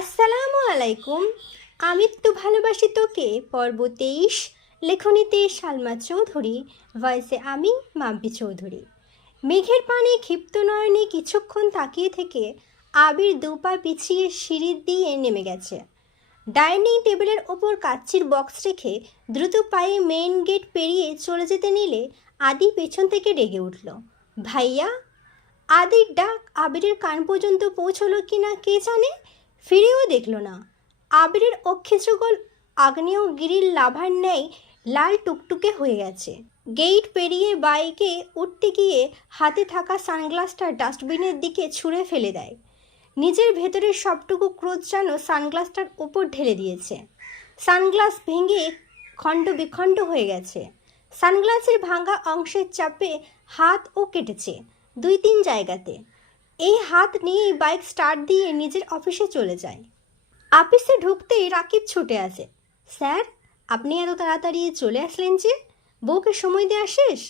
আসসালামু আলাইকুম। আমি তো ভালোবাসি তোকে পর্ব 23, লেখনীতে সালমা চৌধুরী, ভয়েসে আমি মাম্পি চৌধুরী। মেঘের পানে ক্ষিপ্ত নয়নে কিছুক্ষণ তাকিয়ে থেকে আবির দুপা পিছিয়ে সিঁড়ি দিয়ে নেমে গেছে। ডাইনিং টেবিলের ওপর কাচ্চির বক্স রেখে দ্রুত পায়ে মেইন গেট পেরিয়ে চলে যেতে নিলে আদি পেছন থেকে রেগে উঠল, ভাইয়া। আদির ডাক আবিরের কান পর্যন্ত পৌঁছলো কিনা কে জানে, ফিরেও দেখল না। আবিরের অক্ষিযুগল আগ্নেয়গিরির লাভার ন্যায় লাল টুকটুকে হয়ে গেছে। গেট পেরিয়ে বাইকে উঠতে গিয়ে হাতে থাকা সানগ্লাসটা ডাস্টবিনের দিকে ছুঁড়ে ফেলে দেয়। নিজের ভেতরের সবটুকু ক্রোধ যেন সানগ্লাসটার উপর ঢেলে দিয়েছে। সানগ্লাস ভেঙে খণ্ড বিখণ্ড হয়ে গেছে। সানগ্লাসের ভাঙা অংশের চাপে হাতও কেটেছে 2-3 জায়গাতে। এই হাত নিয়েই বাইক স্টার্ট দিয়ে নিজের অফিসে চলে যায়। অফিসে ঢুকতেই রাকিব ছুটে আসে, স্যার আপনি এত তাড়াতাড়ি চলে আসলেন যে, বউকে সময় দেওয়া শেষ?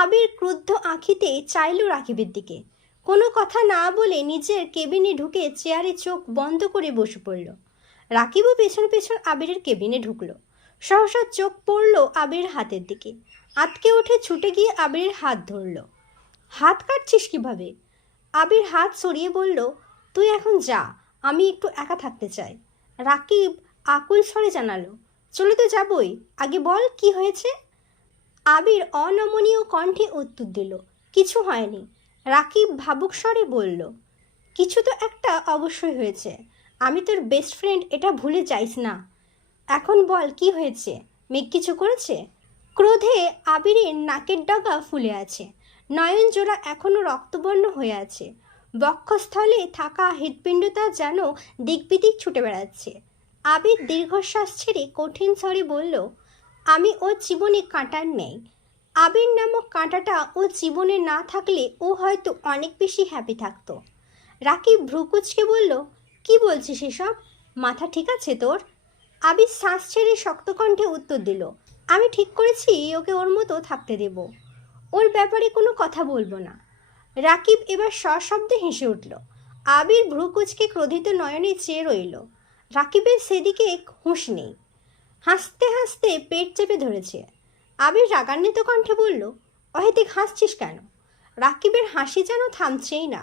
আবির ক্রুদ্ধ আঁখিতে চাইল রাকিবের দিকে। কোনো কথা না বলে নিজের কেবিনে ঢুকে চেয়ারে চোখ বন্ধ করে বসে পড়ল। রাকিবও পেছন পেছন আবিরের কেবিনে ঢুকলো। সহসা চোখ পড়ল আবিরের হাতের দিকে। আতকে উঠে ছুটে গিয়ে আবিরের হাত ধরল। হাত কাটছিস কিভাবে? আবির হাত সরিয়ে বলল, তুই এখন যা, আমি একটু একা থাকতে চাই। রাকিব আকুল স্বরে জানালো, চলে তো যাবই, আগে বল কি হয়েছে? আবির অনমনীয় কণ্ঠে উত্তর দিল, কিছু হয়নি। রাকিব ভাবুক স্বরে বলল, কিছু তো একটা অবশ্যই হয়েছে। আমি তোর বেস্ট ফ্রেন্ড, এটা ভুলে যাইস না। এখন বল কি হয়েছে? মেঘ কিছু করেছে? ক্রোধে আবিরের নাকের ডগা ফুলে আছে, নয়ন জোড়া এখনো রক্তবর্ণ হয়ে আছে। বক্ষস্থলে থাকা হৃৎপিণ্ডটা যেন দিকবিদিক ছুটে বেড়াচ্ছে। আবির দীর্ঘশ্বাস ছেড়ে কঠিন স্বরে বলল, আমি ওর জীবনে কাঁটার নেই। আবির নামক কাঁটাটা ও জীবনে না থাকলে ও হয়তো অনেক বেশি হ্যাপি থাকতো। রাকিব ভ্রুকুচকে বলল, কি বলছিস এসব? মাথা ঠিক আছে তোর? আবির শ্বাস ছেড়ে শক্ত কণ্ঠে উত্তর দিল, আমি ঠিক করেছি ওকে ওর মতো থাকতে দেব, ওর ব্যাপারে কোনো কথা বলবো না। রাকিব এবার সশব্দে হেসে উঠল। আবির ভ্রুকুচকে ক্রোধিত নয়নে চেয়ে রইল। রাকিবের সেদিকে হুঁশ নেই, হাসতে হাসতে পেট চেপে ধরেছে। আবির রাগান্বিত কণ্ঠে বলল, অহেতুক হাসছিস কেন? রাকিবের হাসি যেন থামছেই না।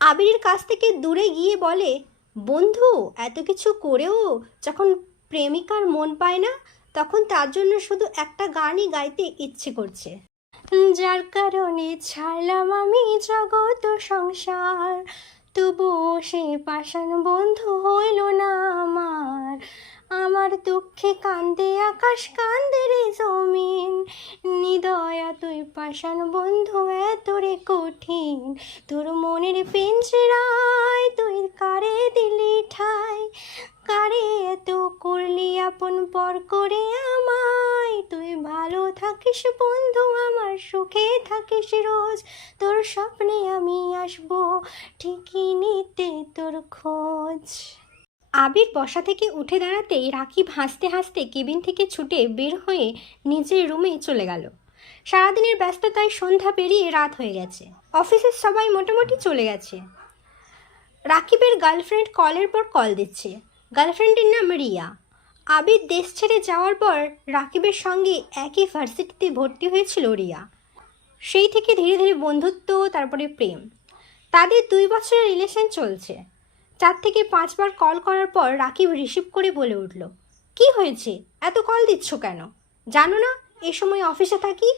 আবিরের কাছ থেকে দূরে গিয়ে বলে, বন্ধু এত কিছু করেও যখন প্রেমিকার মন পায় না, তখন তার জন্য শুধু একটা গানই গাইতে ইচ্ছে করছে, যার কারণে ছাড়লাম আমি জগৎ সংসার, তবুও সে পাষাণ বন্ধু হইল না আমার। আমার দুঃখে কান্দে আকাশ, কান্দে রে জমিন, নিদয়া তুই পাষাণ বন্ধু এত রে কঠিন। তোর মনের পিঞ্জরায় তুই কারে দিলি ঠাই, কারে এত করলি আপন পর করে আমায়। তুই ভালো থাকিস বন্ধু আমার, সুখে থাকিস রোজ, তোর স্বপ্নে আমি আসবো ঠিকই নিতে তোর খোঁজ। আবির বসা থেকে উঠে দাঁড়াতেই রাকিব হাসতে হাসতে কেবিন থেকে ছুটে বের হয়ে নিজের রুমে চলে গেল। সারাদিনের ব্যস্ততায় সন্ধ্যা পেরিয়ে রাত হয়ে গেছে। অফিসের সবাই মোটামুটি চলে গেছে। রাকিবের গার্লফ্রেন্ড কলের পর কল দিচ্ছে। গার্লফ্রেন্ডের নাম রিয়া। আবির দেশ ছেড়ে যাওয়ার পর রাকিবের সঙ্গে একই ভার্সিটিতে ভর্তি হয়েছিল রিয়া। সেই থেকে ধীরে ধীরে বন্ধুত্ব, তারপরে প্রেম। তাদের 2 বছরের রিলেশন চলছে। 4 থেকে 5 বার কল করার পর রাকিব রিসিভ করে বলে উঠল, কি হয়েছে, এত কল দিচ্ছ কেন? জানো না এ সময় অফিসে থাকি?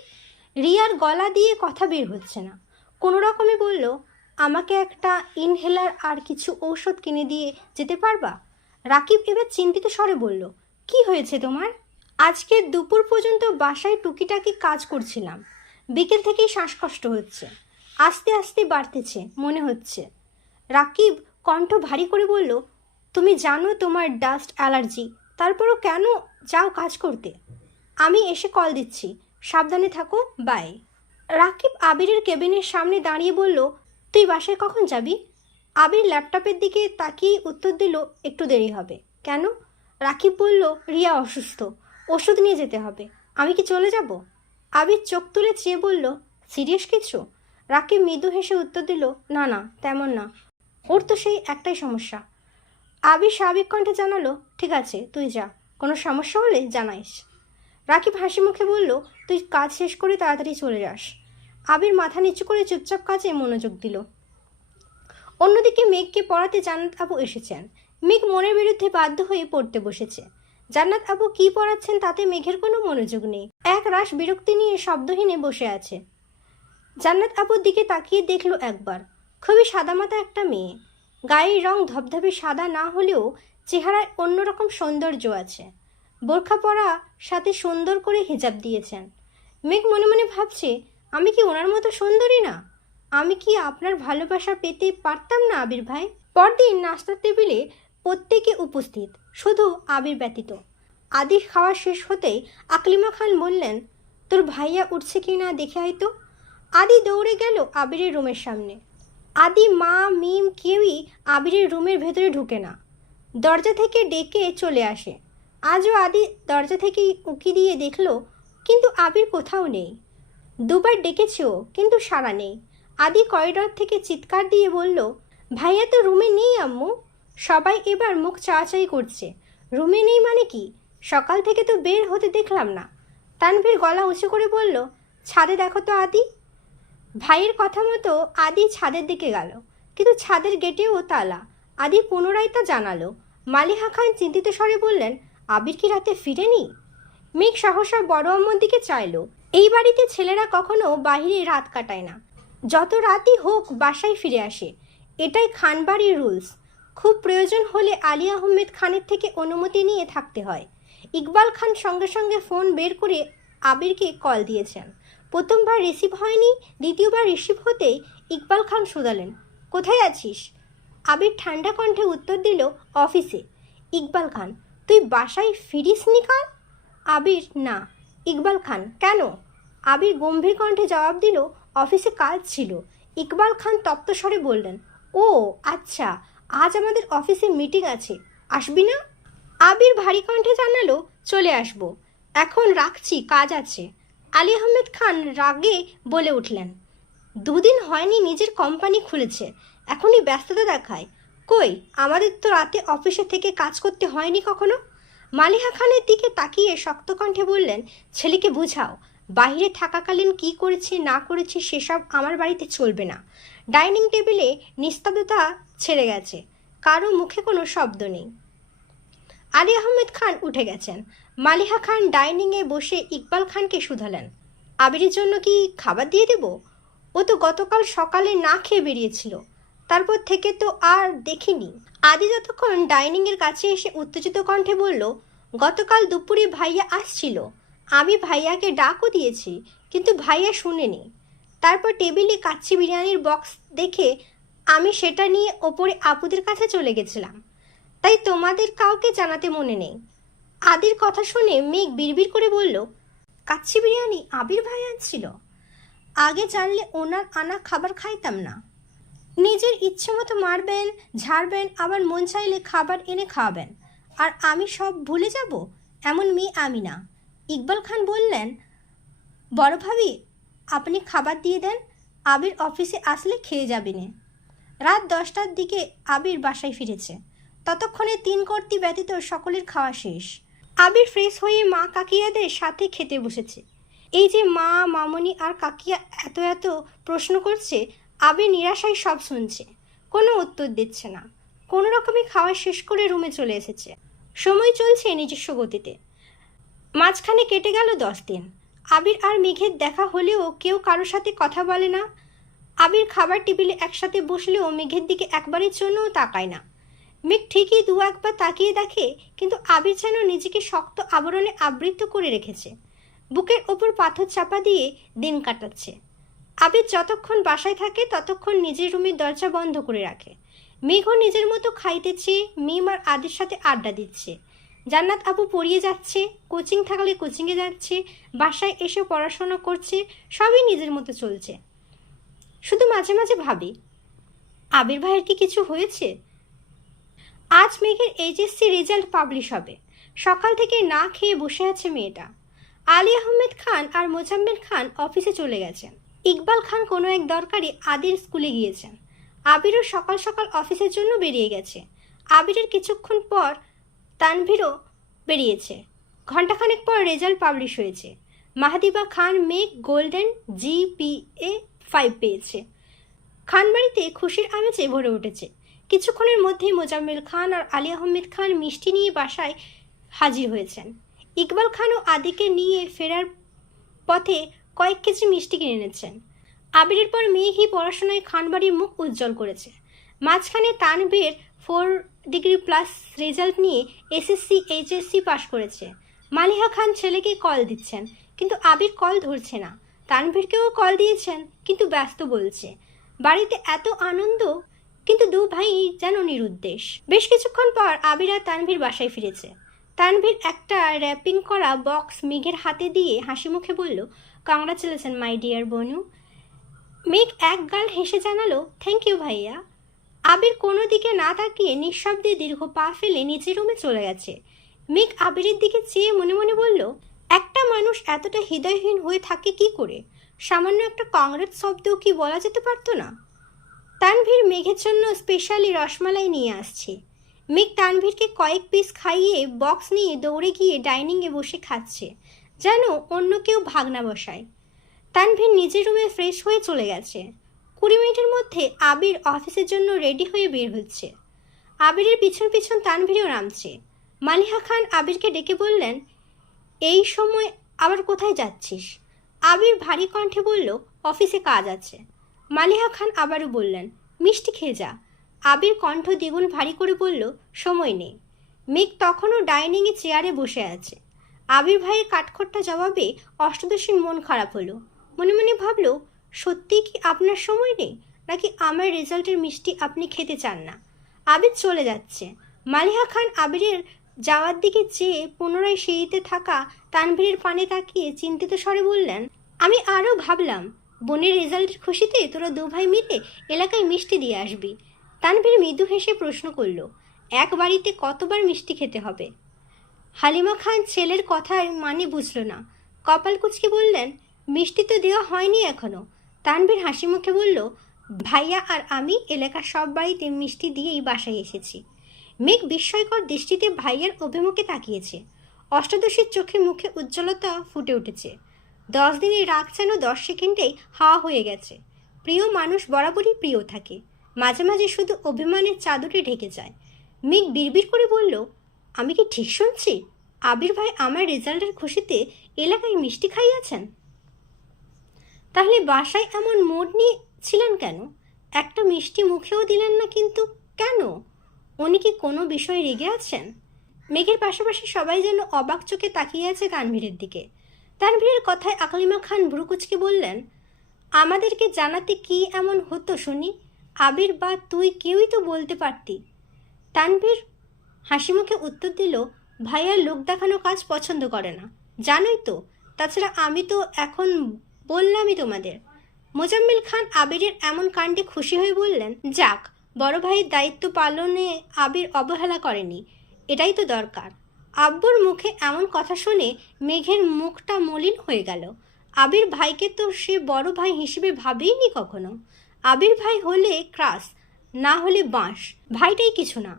রিয়ার গলা দিয়ে কথা বের হচ্ছে না। কোনো রকমে বলল, আমাকে একটা ইনহেলার আর কিছু ঔষধ কিনে দিয়ে যেতে পারবা? রাকিব এবার চিন্তিত স্বরে বলল, কি হয়েছে তোমার? আজকে দুপুর পর্যন্ত বাসায় টুকিটাকি কাজ করছিলাম, বিকেল থেকেই শ্বাসকষ্ট হচ্ছে, আস্তে আস্তে বাড়তেছে মনে হচ্ছে। রাকিব কণ্ঠ ভারী করে বলল, তুমি জানো তোমার ডাস্ট অ্যালার্জি, তারপরও কেন যাও কাজ করতে? আমি এসে কল দিচ্ছি, সাবধানে থাকো, বাই। রাকিব আবিরের কেবিনের সামনে দাঁড়িয়ে বলল, তুই বাসায় কখন যাবি? আবির ল্যাপটপের দিকে তাকিয়ে উত্তর দিল, একটু দেরি হবে। কেন? রাকিব বলল, রিয়া অসুস্থ, ওষুধ নিয়ে যেতে হবে। আমি কি চলে যাব? আবির চোখ তুলে চেয়ে বলল, সিরিয়াস কিছু? রাকিব মৃদু হেসে উত্তর দিল, না না তেমন না, ওর তো সেই একটাই সমস্যা, আবির স্বাভাবিক কণ্ঠে জানালো, ঠিক আছে তুই যা, কোনো সমস্যা হলে জানাইস। রাকিব হাসি মুখে বলল, তুই কাজ শেষ করে তাড়াতাড়ি চলে যাস। আবির মাথা নিচু করে চুপচাপ কাজে মনোযোগ দিল। অন্যদিকে মেঘকে পড়াতে জান্নাত আপু এসেছেন। মেঘ মনের বিরুদ্ধে বাধ্য হয়ে পড়তে বসেছে। জান্নাত আপু কি পড়াচ্ছেন তাতে মেঘের কোনো মনোযোগ নেই। এক রাশ বিরক্তি নিয়ে শব্দহীনে বসে আছে। জান্নাত আপুর দিকে তাকিয়ে দেখলো একবার। খুবই সাদামাটা একটা মেয়ে। গায়ের রং ধবধবে সাদা না হলেও চেহারায় অন্যরকম সৌন্দর্য আছে। বোরখা পরা সাথে সুন্দর করে হিজাব দিয়েছেন। মেঘ মনে মনে ভাবছে, আমি কি ওনার মতো সুন্দরী না? আমি কি আপনার ভালোবাসা পেতে পারতাম না আবির ভাই? পরদিন নাস্তার টেবিলে প্রত্যেকে উপস্থিত, শুধু আবির ব্যতীত। আদি খাওয়া শেষ হতেই আকলিমা খান বললেন, তোর ভাইয়া উঠছে কি না দেখে আয় তো। আদি দৌড়ে গেল আবিরের রুমের সামনে। আদি, মা, মিম কেউই আবিরের রুমের ভেতরে ঢুকে না, দরজা থেকে ডেকে চলে আসে। আজও আদি দরজা থেকে উকি দিয়ে দেখল, কিন্তু আবির কোথাও নেই। দুবার ডেকেছেও, কিন্তু সাড়া নেই। আদি করিডর থেকে চিৎকার দিয়ে বলল, ভাইয়া তো রুমে নেই আম্মু। সবাই এবার মুখ চাওয়াচাই করছে, রুমে নেই মানে কি? সকাল থেকে তো বের হতে দেখলাম না। তানভীর গলা উঁচু করে বলল, ছাদে দেখো তো আদি। ভাইয়ের কথা মতো আদি ছাদের দিকে গেল, কিন্তু ছাদের গেটেও তালা। আদি পুনরায় তা জানালো। মালিহা খান চিন্তিত স্বরে বললেন, আবির কি রাতে ফিরেনি? মেঘ সহসা বড় আম্মুর দিকে চাইল। এই বাড়িতে ছেলেরা কখনো বাহিরে রাত কাটায় না, যত রাতই হোক বাসায় ফিরে আসে। এটাই খানবাড়ির রুলস। খুব প্রয়োজন হলে আলী আহমেদ খানের থেকে অনুমতি নিয়ে থাকতে হয়। ইকবাল খান সঙ্গে সঙ্গে ফোন বের করে আবিরকে কল দিয়েছেন। প্রথমবার রিসিভ হয়নি, দ্বিতীয়বার রিসিভ হতেই ইকবাল খান শুধালেন, কোথায় আছিস? আবির ঠান্ডা কণ্ঠে উত্তর দিল, অফিসে। ইকবাল খান, তুই বাসায় ফিরিসনি কাল? আবির, না। ইকবাল খান, কেন? আবির গম্ভীর কণ্ঠে জবাব দিল, অফিসে কাজ ছিল। ইকবাল খান তপ্ত স্বরে বললেন, ও আচ্ছা, আজ আমাদের অফিসে মিটিং আছে, আসবি না? আবির ভারী কণ্ঠে জানালো, চলে আসবো, এখন রাখছি, কাজ আছে। আলী আহমেদ খান রাগে বলে উঠলেন, দুদিন হয়নি নিজের কোম্পানি খুলেছে, এখনই ব্যস্ততা দেখায়। কই, আমাদের তো রাতে অফিসে থেকে কাজ করতে হয়নি কখনো। মালিহা খানের দিকে তাকিয়ে শক্ত কণ্ঠে বললেন, ছেলেকে বুঝাও, বাইরে থাকাকালীন কি করেছে না করেছে সেসব আমার বাড়িতে চলবে না। ডাইনিং টেবিলে নিস্তব্ধতা ছেড়ে গেছে, কারো মুখে কোনো শব্দ নেই। আলী আহমেদ খান উঠে গেছেন। মালিহা খান ডাইনিংয়ে বসে ইকবাল খানকে শুধালেন, আবিরের জন্য কি খাবার দিয়ে দেব? ও তো গতকাল সকালে না খেয়ে বেরিয়েছিল, তারপর থেকে তো আর দেখিনি। আদি যতক্ষণ ডাইনিংয়ের কাছে এসে উত্তেজিত কণ্ঠে বলল, গতকাল দুপুরে ভাইয়া আসছিল, আমি ভাইয়াকে ডাকও দিয়েছি, কিন্তু ভাইয়া শুনেনি। তারপর টেবিলে কাচ্চি বিরিয়ানির বক্স দেখে আমি সেটা নিয়ে ওপরে আপুদের কাছে চলে গেছিলাম, তাই তোমাদের কাউকে জানাতে মনে নেই। আদির কথা শুনে মেঘ বিড়বিড় করে বলল, কাচ্চি বিরিয়ানি আবির ভাই আনছিল? আগে জানলে ওনার আনা খাবার খাইতাম না। নিজের ইচ্ছে মতো মারবেন, ঝাড়বেন, আবার মন চাইলে খাবার এনে খাওয়াবেন, আর আমি সব ভুলে যাব? এমন মেয়ে আমি না। ইকবাল খান বললেন, বড় ভাবি আপনি খাবার দিয়ে দেন, আবির অফিসে আসলে খেয়ে যাবেনে। রাত 10টার দিকে আবির বাসায় ফিরেছে। ততক্ষণে 3 কর্তি ব্যতীত সকলের খাওয়া শেষ। আবির ফ্রেশ হয়ে মা কাকিয়াদের সাথে খেতে বসেছে। এই যে মা, মামনি আর কাকিয়া এত এত প্রশ্ন করছে, আবির নিরাশায় সব শুনছে, কোনো উত্তর দিচ্ছে না। কোনো রকমে খাওয়া শেষ করে রুমে চলে এসেছে। সময় চলছে নিজস্ব গতিতে। মাঝখানে কেটে গেল 10 দিন। আবির আর মেঘের দেখা হলেও কেউ কারোর সাথে কথা বলে না। আবির খাবার টেবিলে একসাথে বসলেও মেঘের দিকে একবারের জন্যও তাকায় না। মেঘ ঠিকই 2-1 তাকিয়ে দেখে, কিন্তু আবির যেন নিজেকে শক্ত আবরণে আবৃত করে রেখেছে, বুকের ওপর পাথর চাপা দিয়ে দিন কাটাচ্ছে। আবির যতক্ষণ বাসায় থাকে ততক্ষণ নিজের রুমের দরজা বন্ধ করে রাখে। মেঘও নিজের মতো খাইতেছে, মিম আর আদির সাথে আড্ডা দিচ্ছে। জান্নাত আপু পড়িয়ে যাচ্ছে, কোচিং থাকলে কোচিংয়ে যাচ্ছে, বাসায় এসে পড়াশোনা করছে, সবই নিজের মতো চলছে। শুধু মাঝে মাঝে ভাবি, আবির ভাইয়ের কি কিছু হয়েছে? আজ মেঘের এইচএসসি রেজাল্ট পাবলিশ হবে। সকাল থেকে না খেয়ে বসে আছে মেয়েটা। আলী আহমেদ খান আর মোজাম্মেল খান অফিসে চলে গেছেন। ইকবাল খান কোনো এক দরকারে আদির স্কুলে গিয়েছেন। আবিরও সকাল সকাল অফিসের জন্য বেরিয়ে গেছে। আবিরের কিছুক্ষণ পর তানভীরও বেরিয়েছে। ঘণ্টাখানেক পর রেজাল্ট পাবলিশ হয়েছে। মাহদিবা খান মেঘ গোল্ডেন GPA 5 পেয়েছে। খানবাড়িতে খুশির আমেজে ভরে উঠেছে। কিছুক্ষণের মধ্যেই মোজাম্মেল খান আর আলী আহমেদ খান মিষ্টি নিয়ে বাসায় হাজির হয়েছেন। ইকবাল খানও আদিকে নিয়ে ফেরার পথে কয়েক কেজি মিষ্টি কিনে এনেছেন। আবিরের পর মেঘই পড়াশোনায় খানবাড়ির মুখ উজ্জ্বল করেছে। মাঝখানে তানভীর 4°+ রেজাল্ট নিয়ে SSC HSC পাশ করেছে। মালিহা খান ছেলেকে কল দিচ্ছেন, কিন্তু আবির কল ধরছে না। তানভীরকেও কল দিয়েছেন, কিন্তু ব্যস্ত বলছে। বাড়িতে এত আনন্দ, কিন্তু দু ভাই যেন নিরুদ্দেশ। বেশ কিছুক্ষণ পর আবির আর তানভীর বাসায় ফিরেছে। তানভীর একটা র্যাপিং করা বক্স মেঘের হাতে দিয়ে হাসি মুখে বলল, কংগ্রাচুলেশন মাই ডিয়ার বনু। মেঘ এক গাল হেসে জানালো, থ্যাংক ইউ ভাইয়া। আবির কোনো দিকে না তাকিয়ে নিঃশব্দে দীর্ঘ পা ফেলে নিচের রুমে চলে গেছে। মেঘ আবিরের দিকে চেয়ে মনে মনে বলল, একটা মানুষ এতটা হৃদয়হীন হয়ে থাকে কি করে? সামান্য একটা কংগ্রেস শব্দও কি বলা যেতে পারতো না? তানভীর মেঘের জন্য স্পেশালি রসমালাই নিয়ে আসছে। মেঘ তানভীরকে কয়েক পিস খাইয়ে বক্স নিয়ে দৌড়ে গিয়ে ডাইনিংয়ে বসে খাচ্ছে, যেন অন্য কেউ ভাগনা বসায়। তানভীর নিজের রুমে ফ্রেশ হয়ে চলে গেছে। 20 মিনিটের মধ্যে আবির অফিসের জন্য রেডি হয়ে বের হচ্ছে। আবিরের পিছন পিছন তানভীরও নামছে। মালিহা খান আবিরকে ডেকে বললেন, এই সময় আবার কোথায় যাচ্ছিস? আবির ভারী কণ্ঠে বলল, অফিসে কাজ আছে। মালিহা খান আবারও বললেন, মিষ্টি খেয়ে যা। আবির কণ্ঠ দ্বিগুণ ভারী করে বলল, সময় নেই। মেঘ তখনও ডাইনিংয়ে চেয়ারে বসে আছে। আবির ভাইয়ের কাঠখোট্টা জবাবে অষ্টাদশীর মন খারাপ হলো। মনে মনে ভাবল, সত্যি কি আপনার সময় নেই, নাকি আমার রেজাল্টের মিষ্টি আপনি খেতে চান না? আবির চলে যাচ্ছে। মালিহা খান আবিরের যাওয়ার দিকে চেয়ে পুনরায় সিঁড়িতে থাকা তানভীরের পানে তাকিয়ে চিন্তিত স্বরে বললেন, আমি আরও ভাবলাম বোনের রেজাল্টের খুশিতে তোরা দু ভাই মিলে এলাকায় মিষ্টি দিয়ে আসবি। তানভীর মৃদু হেসে প্রশ্ন করল, এক বাড়িতে কতবার মিষ্টি খেতে হবে? হালিমা খান ছেলের কথার মানে বুঝল না। কপাল কুঁচকে বললেন, মিষ্টি তো দেওয়া হয়নি এখনো। তানভীর হাসি মুখে বলল, ভাইয়া আর আমি এলাকার সব বাড়িতে মিষ্টি দিয়েই বাসায় এসেছি। মেঘ বিস্ময়কর দৃষ্টিতে ভাইয়ার অভিমুখে তাকিয়েছে। অষ্টাদশীর চোখে মুখে উজ্জ্বলতা ফুটে উঠেছে। 10 দিনের রাগ যেন 10 সেকেন্ডেই হাওয়া হয়ে গেছে। প্রিয় মানুষ বরাবরই প্রিয় থাকে, মাঝে মাঝে শুধু অভিমানের চাদরে ঢেকে যায়। মেঘ বিড়বিড় করে বলল, আমি কি ঠিক শুনছি? আবির ভাই আমার রেজাল্টের খুশিতে এলাকায় মিষ্টি খাইয়েছেন? তাহলে বাসায় এমন মোড নিয়ে ছিলেন কেন? একটা মিষ্টি মুখেও দিলেন না, কিন্তু কেন? উনি কি কোনো বিষয়ে রেগে আছেন? মেঘের পাশাপাশি সবাই যেন অবাক চোখে তাকিয়ে আছে তানভীরের দিকে। তানভীরের কথায় আকলিমা খান ভ্রুকুচকে বললেন, আমাদেরকে জানাতে কি এমন হতো শুনি? আবির বা তুই কেউই তো বলতে পারতি। তানভীর হাসি মুখে উত্তর দিল, ভাইয়ার লোক দেখানো কাজ পছন্দ করে না, জানোই তো। তাছাড়া আমি তো এখন বললামই তোমাদের। মোজাম্মেল খান আবিরের এমন কাণ্ডে খুশি হয়ে বললেন, যাক, বড় ভাইয়ের দায়িত্ব পালনে আবির অবহেলা করেনি, এটাই তো দরকার। আব্বুর মুখে এমন কথা শুনে মেঘের মুখটা মলিন হয়ে গেল। আবির ভাইকে তো সে বড় ভাই হিসেবে ভাবেইনি কখনো। আবির ভাই হলে ক্রাস, না হলে বাঁশ, ভাইটাই কিছু না।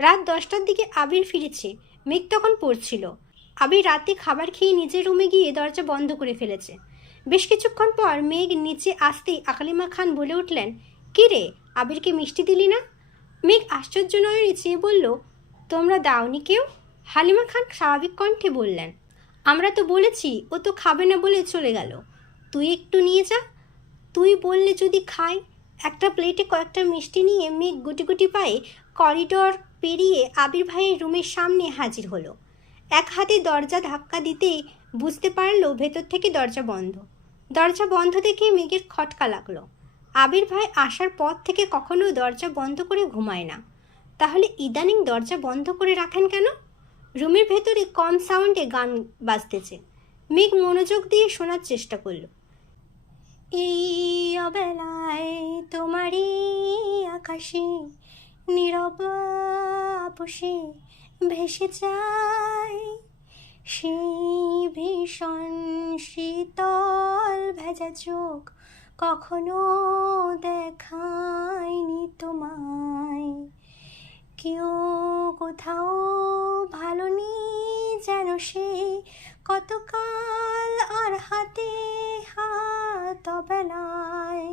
রাত 10টার দিকে আবির ফিরেছে। মেঘ তখন পড়ছিল। আবির রাতে খাবার খেয়ে নিজের রুমে গিয়ে দরজা বন্ধ করে ফেলেছে। বেশ কিছুক্ষণ পর মেঘ নিচে আসতেই আকলিমা খান বলে উঠলেন, কী রে, আবিরকে মিষ্টি দিলি না? মেঘ আশ্চর্য নয়নে চেয়ে বলল, তোমরা দাওনি কেউ? হালিমা খান স্বাভাবিক কণ্ঠে বললেন, আমরা তো বলেছি, ও তো খাবে না বলে চলে গেল। তুই একটু নিয়ে যা। তুই বললে যদি খাই। একটা প্লেটে কয়েকটা মিষ্টি নিয়ে মেঘ গুটি গুটি পায়ে করিডর পেরিয়ে আবির ভাইয়ের রুমের সামনে হাজির হলো। এক হাতে দরজা ধাক্কা দিতেই বুঝতে পারলো ভেতর থেকে দরজা বন্ধ। দরজা বন্ধ দেখে মেঘের খটকা লাগলো। আবির ভাই আসার পর থেকে কখনো দরজা বন্ধ করে ঘুমায় না, তাহলে ইদানিং দরজা বন্ধ করে রাখেন কেন? রুমের ভেতরে কম সাউন্ডে গান বাজতেছে। মেঘ মনোযোগ দিয়ে শোনার চেষ্টা করলো। এই অবেলায় তোমারই আকাশে নীরব আপোষে ভেসে যায় সেই ভীষণ শীতল ভেজা চোখ, কখনো দেখায়নি তোমায়। কেউ কোথাও ভালো নেই যেন সে, কতকাল আর হাতে হাত অবেলায়,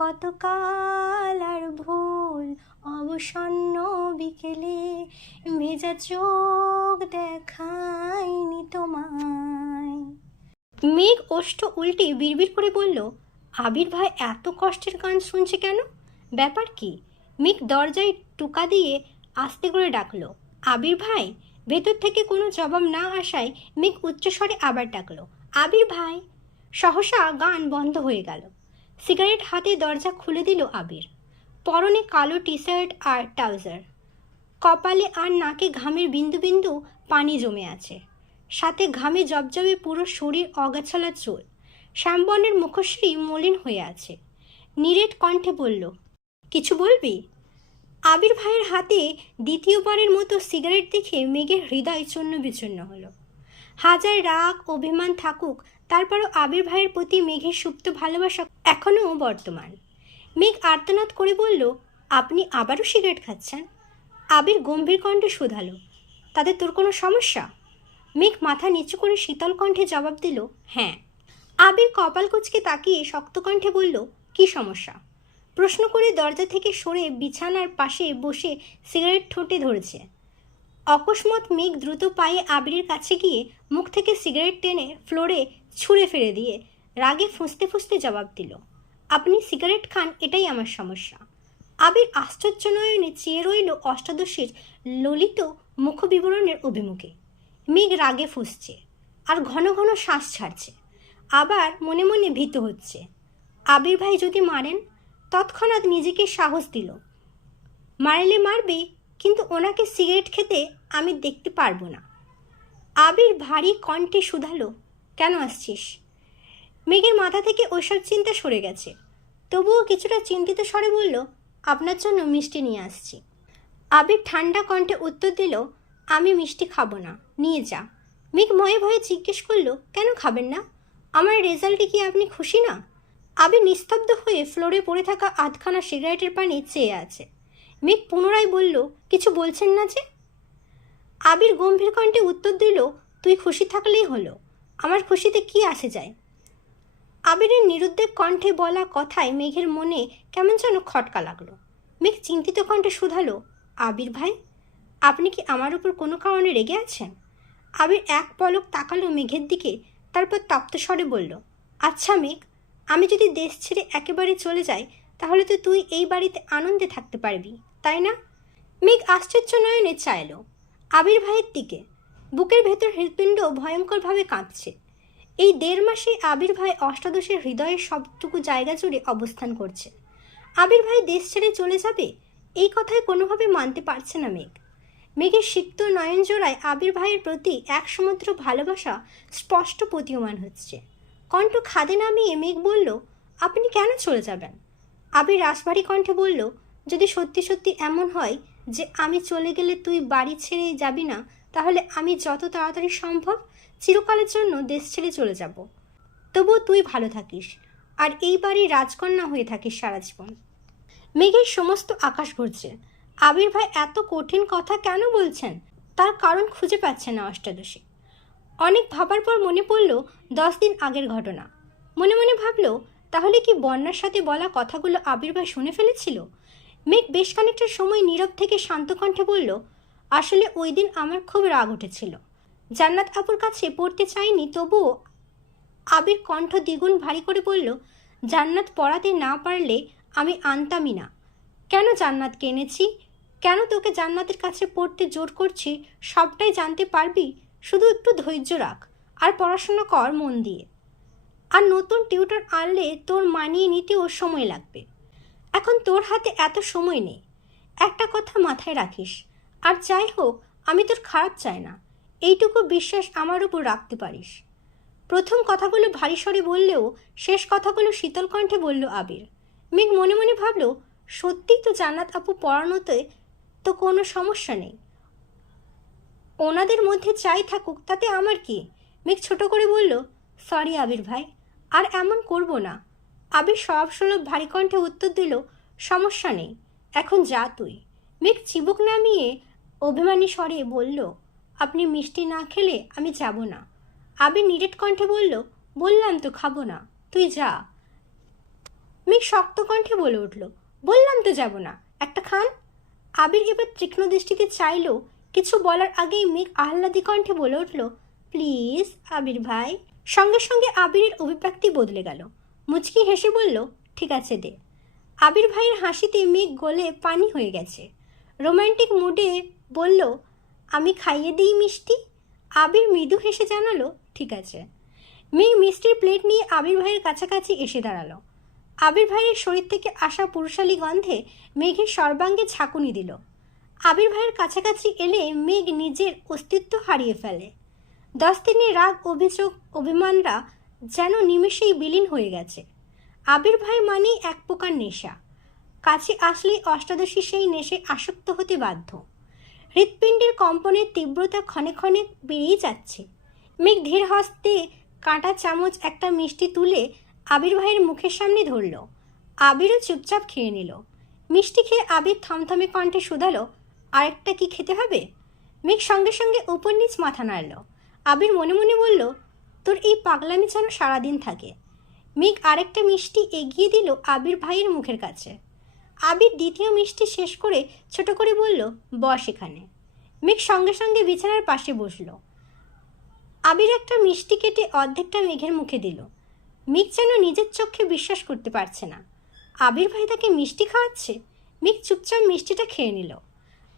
কতকাল আর ভুল অবসন্ন বিকেলে, ভেজা চোখ দেখায়নি তোমায়। মেঘ ওষ্ঠ উল্টে বিড়বিড় করে বলল, আবির ভাই এত কষ্টের গান শুনছে কেন? ব্যাপার কি? মেঘ দরজায় টোকা দিয়ে আস্তে করে ডাকলো, আবির ভাই। ভেতর থেকে কোনো জবাব না আসায় মেঘ উচ্চস্বরে আবার ডাকলো, আবির ভাই। সহসা গান বন্ধ হয়ে গেল। সিগারেট হাতে দরজা খুলে দিল আবির। পরনে কালো টি শার্ট আর ট্রাউজার, কপালে আর নাকে ঘামের বিন্দু বিন্দু পানি জমে আছে, সাথে ঘামে জবজবে পুরো শরীর, অগাছালা চুল, শ্যামবর্ণের মুখশ্রী মলিন হয়ে আছে। নিরেট কণ্ঠে বলল, কিছু বলবি? আবির ভাইয়ের হাতে দ্বিতীয়বারের মতো সিগারেট দেখে মেঘের হৃদয় চূর্ণ বিচূর্ণ হলো। হাজার রাগ অভিমান থাকুক, তারপরও আবির ভাইয়ের প্রতি মেঘের সুপ্ত ভালোবাসা এখনও বর্তমান। মেঘ আর্তনাদ করে বলল, আপনি আবারও সিগারেট খাচ্ছেন? আবির গম্ভীর কণ্ঠে শুধালো, তাতে তোর কোনো সমস্যা? মেঘ মাথা নিচু করে শীতল কণ্ঠে জবাব দিল, হ্যাঁ। আবির কপাল কুঁচকে তাকিয়ে শক্ত কণ্ঠে বলল, কি সমস্যা? প্রশ্ন করে দরজা থেকে সরে বিছানার পাশে বসে সিগারেট ঠোঁটে ধরেছে। অকস্মাৎ মেঘ দ্রুত পায়ে আবিরের কাছে গিয়ে মুখ থেকে সিগারেট টেনে ফ্লোরে ছুঁড়ে ফেলে দিয়ে রাগে ফুঁসতে ফুঁসতে জবাব দিল, আপনি সিগারেট খান, এটাই আমার সমস্যা। আবির আশ্চর্য নয়নে চেয়ে রইল অষ্টাদশীর ললিত মুখবিবরণের অভিমুখে। মেঘ রাগে ফুঁসছে আর ঘন ঘন শ্বাস ছাড়ছে, আবার মনে মনে ভীত হচ্ছে। আবির ভাই যদি মারেন? তৎক্ষণাৎ নিজেকে সাহস দিল, মারলে মারবে, কিন্তু ওনাকে সিগারেট খেতে আমি দেখতে পারবো না। আবির ভারী কণ্ঠে শুধালো, কেন আসছিস? মেঘের মাথা থেকে ওইসব চিন্তা সরে গেছে, তবুও কিছুটা চিন্তিত স্বরে বলল, আপনার জন্য মিষ্টি নিয়ে আসছি। আবির ঠান্ডা কণ্ঠে উত্তর দিল, আমি মিষ্টি খাবো না, নিয়ে যা। মেঘ ভয়ে ভয়ে জিজ্ঞেস করলো, কেন খাবেন না? আমার রেজাল্টে কি আপনি খুশি না? আবির নিস্তব্ধ হয়ে ফ্লোরে পড়ে থাকা আধখানা সিগারেটের পানি চেয়ে আছে। মেঘ পুনরায় বলল, কিছু বলছেন না যে? আবির গম্ভীর কণ্ঠে উত্তর দিল, তুই খুশি থাকলেই হলো, আমার খুশিতে কি আসে যায়? আবিরের নিরুদ্বেগ কণ্ঠে বলা কথায় মেঘের মনে কেমন যেন খটকা লাগলো। মেঘ চিন্তিত কণ্ঠে শুধালো, আবির ভাই, আপনি কি আমার উপর কোনো কারণে রেগে আছেন? আবির এক পলক তাকালো মেঘের দিকে, তারপর তপ্ত স্বরে বলল, আচ্ছা মেঘ, আমি যদি দেশ ছেড়ে একেবারে চলে যাই, তাহলে তো তুই এই বাড়িতে আনন্দে থাকতে পারবি, তাই না? মেঘ আশ্চর্য নয়নে চাইল আবির ভাইয়ের দিকে। বুকের ভেতর হৃৎপিণ্ড ভয়ঙ্করভাবে কাঁপছে। এই 1.5 মাসে আবির ভাই অষ্টাদশের হৃদয়ের সবটুকু জায়গা জুড়ে অবস্থান করছে। আবির ভাই দেশ ছেড়ে চলে যাবে, এই কথায় কোনোভাবে মানতে পারছে না মেঘ। মেঘের সিক্ত নয়ন জোড়ায় আবির ভাইয়ের প্রতি এক সমুদ্র ভালোবাসা স্পষ্ট প্রতীয়মান হচ্ছে। কণ্ঠ খাদে নামিয়ে মেঘ বলল, আপনি কেন চলে যাবেন? আবির রাশভারী কণ্ঠে বলল, যদি সত্যি সত্যি এমন হয় যে আমি চলে গেলে তুই বাড়ি ছেড়ে যাবি না, তাহলে আমি যত তাড়াতাড়ি সম্ভব চিরকালের জন্য দেশ ছেড়ে চলে যাব। তবুও তুই ভালো থাকিস আর এই বাড়ির রাজকন্যা হয়ে থাকিস সারা জীবন। মেঘের সমস্ত আকাশ ঘুরছে। আবির ভাই এত কঠিন কথা কেন বলছেন, তার কারণ খুঁজে পাচ্ছে না অষ্টাদশী। অনেক ভাবার পর মনে পড়ল 10 দিন আগের ঘটনা। মনে মনে ভাবল, তাহলে কি বন্যার সাথে বলা কথাগুলো আবির ভাই শুনে ফেলেছিল? মেঘ বেশ খানিকটা সময় নীরব থেকে শান্ত কণ্ঠে বলল, আসলে ওই দিন আমার খুব রাগ উঠেছিল। জান্নাত আপুর কাছে পড়তে চাইনি, তবুও। আবির কণ্ঠ দ্বিগুণ ভারী করে বলল, জান্নাত পড়াতে না পারলে আমি আনতামই না। কেন জান্নাতকে এনেছি? কেন তোকে জান্নাতের কাছে পড়তে জোর করছি, সবটাই জানতে পারবি। শুধু একটু ধৈর্য রাখ আর পড়াশোনা কর মন দিয়ে। আর নতুন টিউটর আনলে তোর মানিয়ে নিতেও সময় লাগবে। এখন তোর হাতে এত সময় নেই। একটা কথা মাথায় রাখিস, আর যাই হোক আমি তোর খারাপ চাই না, এইটুকু বিশ্বাস আমার উপর রাখতে পারিস। প্রথম কথাগুলো ভারী স্বরে বললেও শেষ কথাগুলো শীতল কণ্ঠে বলল আবির। মেঘ মনে মনে ভাবল, সত্যিই তো জান্নাত আপু পড়ানোতে তো কোনো সমস্যা নেই, ওনাদের মধ্যে চাই থাকুক, তাতে আমার কি? মেঘ ছোট করে বলল, সরি আবির ভাই, আর এমন করব না। আবির সব সুলভ ভারী কণ্ঠে উত্তর দিল, সমস্যা নেই, এখন যা তুই। মেঘ চিবুক নামিয়ে অভিমানী স্বরে বলল, আপনি মিষ্টি না খেলে আমি যাব না। আবির নিরেট কণ্ঠে বলল, বললাম তো খাবো না, তুই যা। মেঘ শক্ত কণ্ঠে বলে উঠল, বললাম তো যাব না, একটা খান। আবির এবার তীক্ষ্ণ দৃষ্টিতে চাইল, কিছু বলার আগেই মেঘ আহ্লাদী কণ্ঠে বলে উঠল, প্লিজ আবির ভাই। সঙ্গে সঙ্গে আবিরের অভিব্যক্তি বদলে গেল। মুচকি হেসে বলল, ঠিক আছে দে। আবির ভাইয়ের হাসিতে মেঘ গলে পানি হয়ে গেছে। রোমান্টিক মুডে বলল, আমি খাইয়ে দিই মিষ্টি। আবির মৃদু হেসে জানালো, ঠিক আছে। মেঘ মিষ্টির প্লেট নিয়ে আবির ভাইয়ের কাছাকাছি এসে দাঁড়ালো। আবির ভাইয়ের শরীর থেকে আসা পুরুষালী গন্ধে মেঘের সর্বাঙ্গে ঝাঁকুনি দিল। আবির ভাইয়ের কাছাকাছি এলে মেঘ নিজের অস্তিত্ব হারিয়ে ফেলে। 10 দিনের রাগ, অভিযোগ, অভিমানরা যেন নিমেষেই বিলীন হয়ে গেছে। আবির ভাই মানেই এক প্রকার নেশা। কাছে আসলেই অষ্টাদশী সেই নেশায় আসক্ত হতে বাধ্য। হৃৎপিণ্ডের কম্পনের তীব্রতা ক্ষণে ক্ষণে বেড়েই যাচ্ছে। মেঘ ধীর হস্তে কাঁটা চামচ একটা মিষ্টি তুলে আবির ভাইয়ের মুখের সামনে ধরল। আবিরও চুপচাপ খেয়ে নিল। মিষ্টি খেয়ে আবির থমথমে কণ্ঠে শুধালো, আরেকটা কি খেতে হবে? মেঘ সঙ্গে সঙ্গে উপর নিচ মাথা নাড়ল। আবির মনে মনে বলল, তোর এই পাগলামি যেন সারাদিন থাকে। মেঘ আরেকটা মিষ্টি এগিয়ে দিল আবির ভাইয়ের মুখের কাছে। আবির দ্বিতীয় মিষ্টি শেষ করে ছোট করে বলল, বস এখানে। মেঘ সঙ্গে সঙ্গে বিছানার পাশে বসল। আবির একটা মিষ্টি কেটে অর্ধেকটা মেঘের মুখে দিল। মেঘ যেন নিজের চোখে বিশ্বাস করতে পারছে না। আবির ভাই তাকে মিষ্টি খাওয়াচ্ছে। মেঘ চুপচাপ মিষ্টিটা খেয়ে নিল।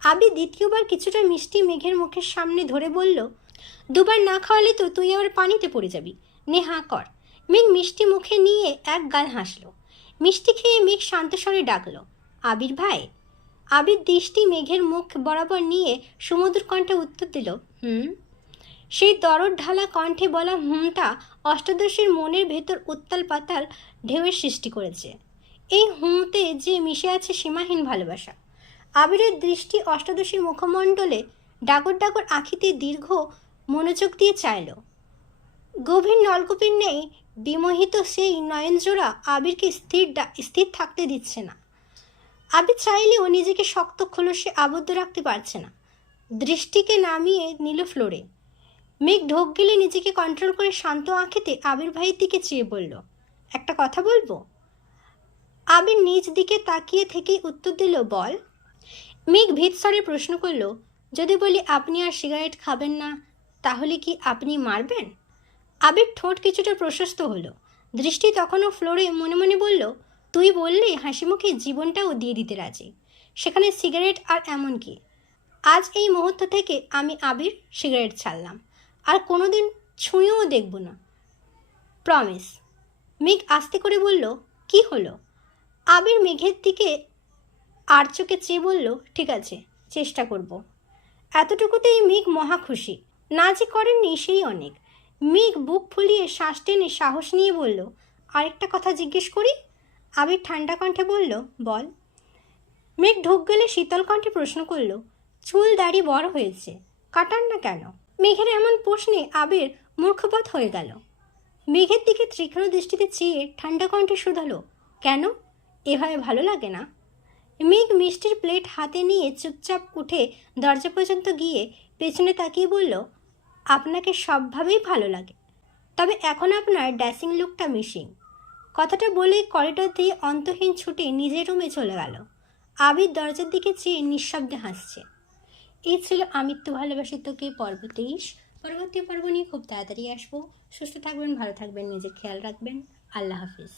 আবির দ্বিতীয়বার কিছুটা মিষ্টি মেঘের মুখের সামনে ধরে বলল, দুবার না খাওয়ালে তো তুই আবার পানিতে পড়ে যাবি, নে হাঁ কর। মেঘ মিষ্টি মুখে নিয়ে এক গাল হাসল। মিষ্টি খেয়ে মেঘ শান্ত স্বরে ডাকল, আবির ভাই। আবির দৃষ্টি মেঘের মুখ বরাবর নিয়ে সুমধুর কণ্ঠে উত্তর দিল, হুম। সেই দরদ ঢালা কণ্ঠে বলা হুমটা অষ্টাদশীর মনের ভেতর উত্তাল পাতাল ঢেউয়ের সৃষ্টি করেছে। এই হুমতে যে মিশে আছে সীমাহীন ভালোবাসা। আবিরের দৃষ্টি অষ্টাদশীর মুখমণ্ডলে ডাগর ডাগর আঁখিতে দীর্ঘ মনোযোগ দিয়ে চাইল। গভীর নলকূপের নেই বিমোহিত সেই নয়নজোড়া আবিরকে স্থির থাকতে দিচ্ছে না। আবির চাইলেও নিজেকে শক্ত খোলসে আবদ্ধ রাখতে পারছে না। দৃষ্টিকে নামিয়ে নিল ফ্লোরে। মেঘ ঢোক গেলে নিজেকে কন্ট্রোল করে শান্ত আঁখেতে আবির ভাইয়ের দিকে চেয়ে বলল, একটা কথা বলবো? আবির নিজ দিকে তাকিয়ে থেকেই উত্তর দিল, বল। মেঘ ভীতস্বরে প্রশ্ন করল, যদি বলি আপনি আর সিগারেট খাবেন না, তাহলে কি আপনি মারবেন? আবির ঠোঁট কিছুটা প্রশস্ত হলো। দৃষ্টি তখনও ফ্লোরে। মনে মনে বলল, তুই বললে হাসি মুখে জীবনটাও দিয়ে দিতে রাজি, সেখানে সিগারেট আর এমন কি? আজ এই মুহূর্ত থেকে আমি আবির সিগারেট ছাড়লাম, আর কোনোদিন ছুঁয়েও দেখব না, প্রমিস। মেঘ আস্তে করে বলল, কি হলো? আবির মেঘের দিকে আর চোখে চেয়ে বলল, ঠিক আছে, চেষ্টা করব। এতটুকুতেই মেঘ মহা খুশি। না যে করেননি সেই অনেক। মেঘ বুক ফুলিয়ে শ্বাস টেনে সাহস নিয়ে বলল, আরেকটা কথা জিজ্ঞেস করি? আবির ঠান্ডা কণ্ঠে বলল, বল। মেঘ ঢোক গেলে শীতল কণ্ঠে প্রশ্ন করল, চুল দাড়ি বড় হয়েছে, কাটান না কেন? মেঘের এমন প্রশ্নে আবির মূর্খপাত হয়ে গেল। মেঘের দিকে তীক্ষ্ণ দৃষ্টিতে চেয়ে ঠান্ডা কণ্ঠে শুধালো, কেন? এভাবে ভালো লাগে না? মেঘ মিষ্টির প্লেট হাতে নিয়ে চুপচাপ উঠে দরজা পর্যন্ত গিয়ে পেছনে তাকিয়ে বলল, আপনাকে সবভাবেই ভালো লাগে, তবে এখন আপনার ড্যাসিং লুকটা মিসিং। কথাটা বলে করিডর দিয়ে অন্তহীন ছুটে নিজের রুমে চলে গেল। আবির দরজার দিকে চেয়ে নিঃশব্দে হাসছে। এই ছিল আমৃত্যু ভালোবাসি তোকে পর্ব 23। পরবর্তী পর্ব নিয়ে খুব তাড়াতাড়ি আসবো। সুস্থ থাকবেন, ভালো থাকবেন, নিজের খেয়াল রাখবেন। আল্লাহ হাফিজ।